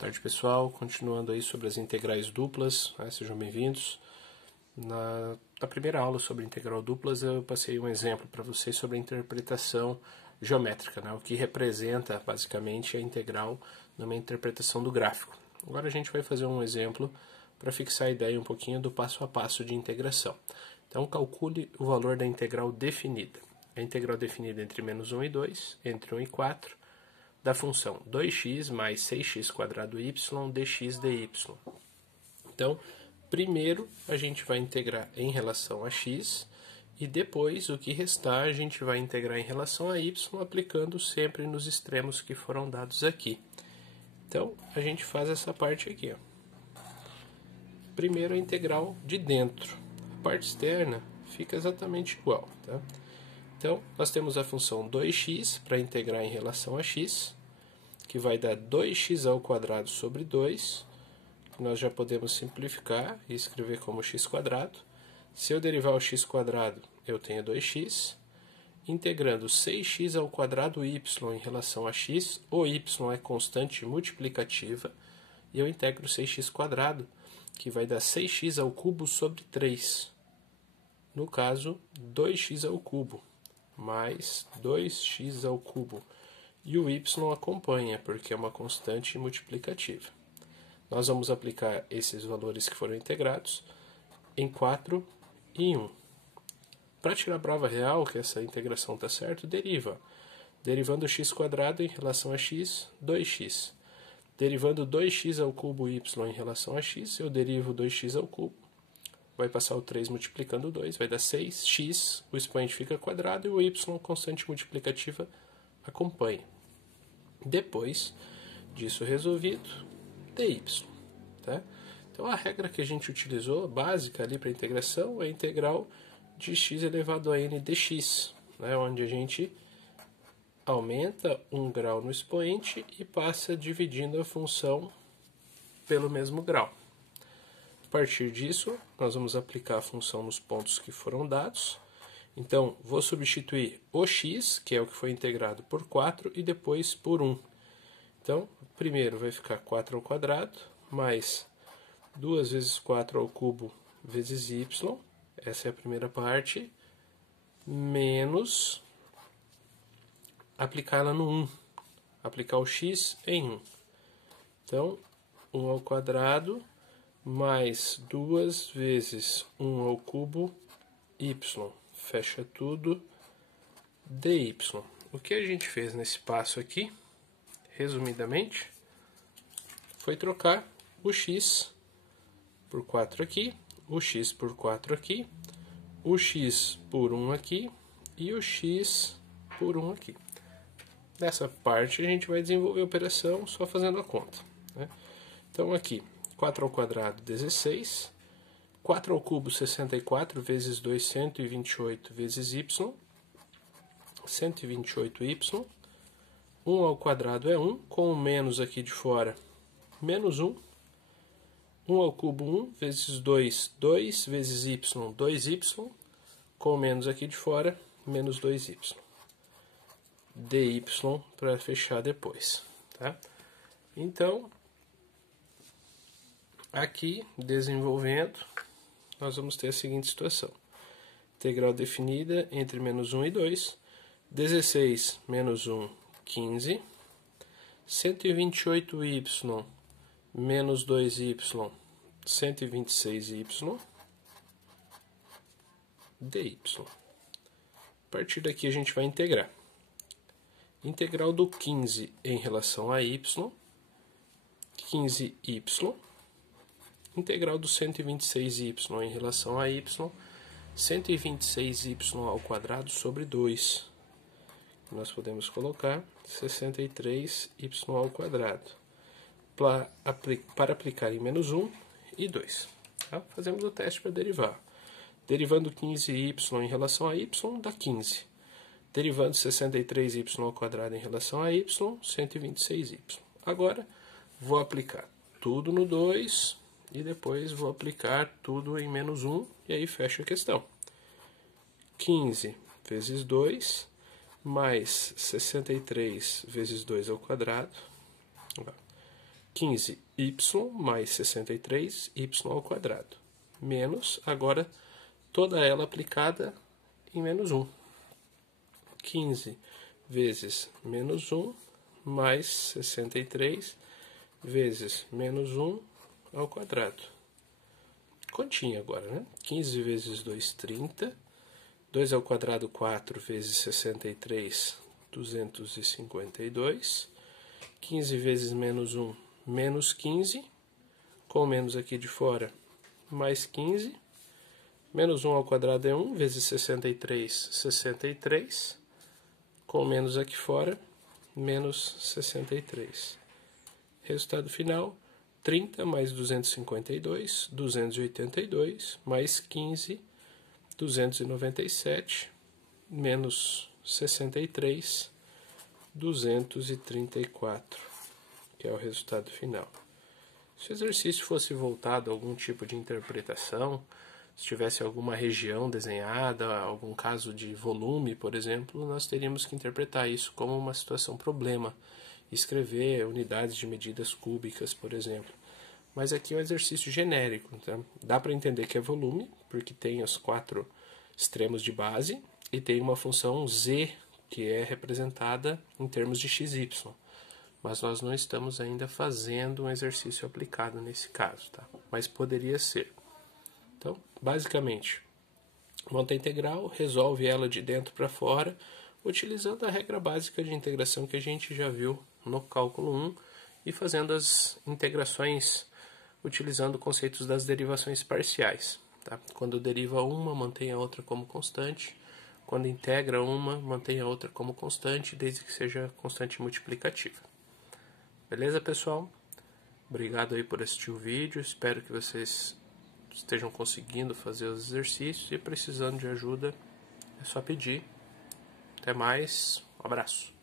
Boa tarde, pessoal. Continuando aí sobre as integrais duplas, né? Sejam bem-vindos. Na primeira aula sobre integral duplas, eu passei um exemplo para vocês sobre a interpretação geométrica, né? O que representa basicamente a integral numa interpretação do gráfico. Agora a gente vai fazer um exemplo para fixar a ideia um pouquinho do passo a passo de integração. Então, calcule o valor da integral definida. A integral definida entre menos 1 e 2, entre 1 e 4, da função 2x mais 6x² y dx dy. Então, primeiro a gente vai integrar em relação a x e depois o que restar a gente vai integrar em relação a y, aplicando sempre nos extremos que foram dados aqui. Então, a gente faz essa parte aqui. Primeiro a integral de dentro. A parte externa fica exatamente igual, tá? Então, nós temos a função 2x para integrar em relação a x, que vai dar 2x² sobre 2, que nós já podemos simplificar e escrever como x². Se eu derivar o x², eu tenho 2x. Integrando 6x² y em relação a x, o y é constante multiplicativa, e eu integro 6x², que vai dar 6x³ sobre 3. No caso, 2x³ mais 2x³. E o y acompanha, porque é uma constante multiplicativa. Nós vamos aplicar esses valores que foram integrados em 4 e 1. Para tirar a prova real que essa integração está certa, deriva. Derivando x² em relação a x, 2x. Derivando 2x³ y em relação a x, eu derivo 2x³. Vai passar o 3 multiplicando 2, vai dar 6x, o expoente fica quadrado e o y, constante multiplicativa, acompanha. Depois disso resolvido, dy. Tá? Então a regra que a gente utilizou, básica ali para a integração, é a integral de x elevado a n dx, né? Onde a gente aumenta 1 grau no expoente e passa dividindo a função pelo mesmo grau. A partir disso, nós vamos aplicar a função nos pontos que foram dados. Então, vou substituir o x, que é o que foi integrado, por 4 e depois por 1. Então, primeiro vai ficar 4² mais 2 vezes 4³ vezes y, essa é a primeira parte, menos aplicar ela no 1, aplicar o x em 1. Então, 1² mais 2 vezes 1³ y, fecha tudo, dy. O que a gente fez nesse passo aqui, resumidamente, foi trocar o x por 4 aqui, o x por 4 aqui, o x por 1 aqui e o x por 1 aqui. Nessa parte a gente vai desenvolver a operação só fazendo a conta, né? Então aqui, 4² 16, 4³ 64 vezes 2, 128 vezes y, 128y, 1² é 1, com o menos aqui de fora, menos 1, 1³ 1 vezes 2, 2 vezes y, 2y, com o menos aqui de fora, menos 2y. dy para fechar depois, tá? Então, aqui, desenvolvendo, nós vamos ter a seguinte situação. Integral definida entre menos 1 e 2, 16 menos 1, 15, 128y menos 2y, 126y, dy. A partir daqui a gente vai integrar. Integral do 15 em relação a y, 15y. Integral do 126y em relação a y, 126y² sobre 2. Nós podemos colocar 63y². Para aplicar em menos 1 e 2. Tá? Fazemos o teste para derivar. Derivando 15y em relação a y, dá 15. Derivando 63y² em relação a y, 126y. Agora, vou aplicar tudo no 2 e depois vou aplicar tudo em menos 1 e aí fecho a questão. 15 vezes 2 mais 63 vezes 2 ao quadrado 15y mais 63y ao quadrado, menos, agora, toda ela aplicada em menos 1. 15 vezes menos 1 mais 63 vezes menos 1 ao quadrado. Continha agora, né? 15 vezes 2, 30. 2 ao quadrado, 4 vezes 63, 252. 15 vezes menos 1, menos 15. Com menos aqui de fora, mais 15. Menos 1 ao quadrado é 1, vezes 63, 63. Com menos aqui fora, menos 63. Resultado final, 30 mais 252, 282, mais 15, 297, menos 63, 234, que é o resultado final. Se o exercício fosse voltado a algum tipo de interpretação, se tivesse alguma região desenhada, algum caso de volume, por exemplo, nós teríamos que interpretar isso como uma situação problema, escrever unidades de medidas cúbicas, por exemplo. Mas aqui é um exercício genérico, tá? Dá para entender que é volume, porque tem os 4 extremos de base, e tem uma função z, que é representada em termos de xy. Mas nós não estamos ainda fazendo um exercício aplicado nesse caso, tá? Mas poderia ser. Então, basicamente, monta a integral, resolve ela de dentro para fora, utilizando a regra básica de integração que a gente já viu no cálculo 1 e fazendo as integrações utilizando conceitos das derivações parciais. Tá? Quando deriva uma, mantém a outra como constante. Quando integra uma, mantém a outra como constante, desde que seja constante multiplicativa. Beleza, pessoal? Obrigado aí por assistir o vídeo. Espero que vocês estejam conseguindo fazer os exercícios e precisando de ajuda, é só pedir. Até mais, um abraço.